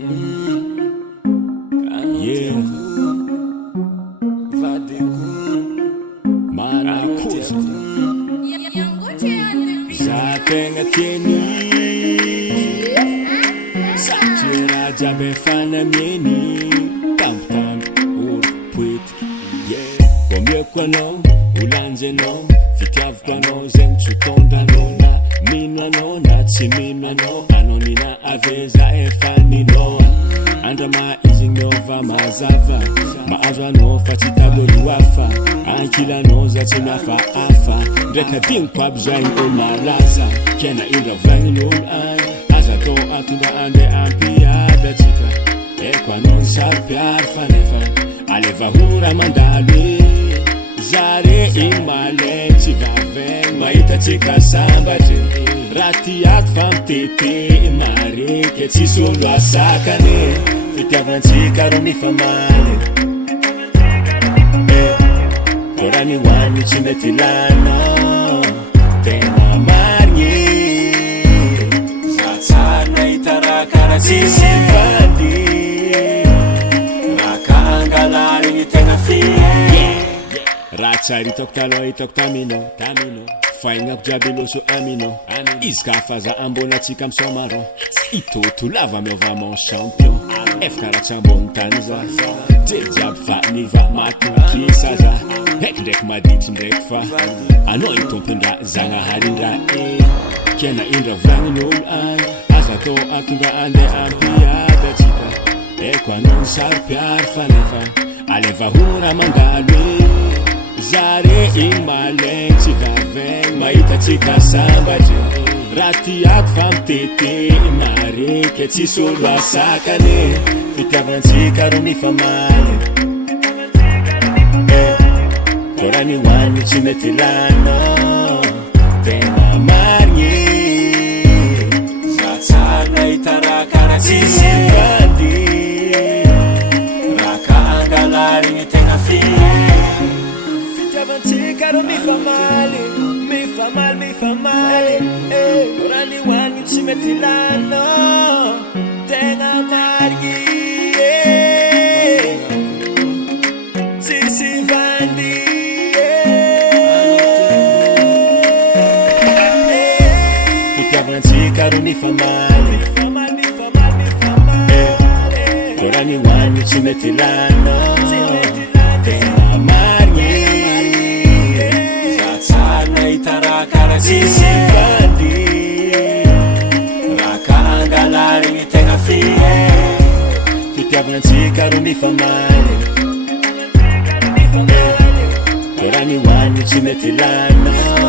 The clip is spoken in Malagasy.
Yeah. Manakosa Zategna tieny satria raha jiaby fanamieny tampotampo olo poetiky yeah. Omiako anao olanjy anao fitiavako anao zegny tsy tondranao na mino anao na tsy mino anao anao nina aveza efa ninao andra maizigny ova mazava mahazo anao fa tsy tabolo hafa ankilanao za tsy mihafahafa ndraiky adigniko aby zagny olo malaza kiana indra vagnin'olo any aza atao antondra andeha ampiadatsika eko anao ny saro-piary fa nefa aleva hora mandalo zare igny malay tsy vavegny mahitatsika sambatry raha tiato fa mitete mareky tsisy olo asakany fitiavantsika ro mifamaly raha ny hoany tsy mety ilana tena marigny za tsary nahita raha karaha tsisy vandy raha ka angalarigny tegna fie raha tsary hitako taloha hitako taminao fainako jiaby loso aminao izy ka faza ambonatsika misomarao itoto lava miova mon champion efaka raha tsy ambony tany za jery jiaby fa niva matokisa za heky ndraiky maditsy ndraiky fa anao itompondra zagnaharindra kiana indra vagnin'olo any aza atao antondra andeha ampiadatsika eko anao ny saro-piary fa nefa aleva hora mandalo zare igny malay tsy vavegny mahitatsika sambatry raha tiato fa mitete mareky tsisy olo asakany fitiavantsika ro mifamaly raha ny hoany tsy mety ilana tena marigny za tsary nahita raha karaha tsisy vandy raha ka angalarigny tegna fie fitiavantsika ro mifamaly raha ny hoany tsy mety ilana tegna marigny tsisy vandy fitiavantsika ro mifamaly raha ny hoany tsy mety ilana tegna marigny za tsary nahita raha karaha tsisy vandy raha ka angalarigny tegna fie fitiavantsika ro mifamaly raha ny hoany tsy mety ilana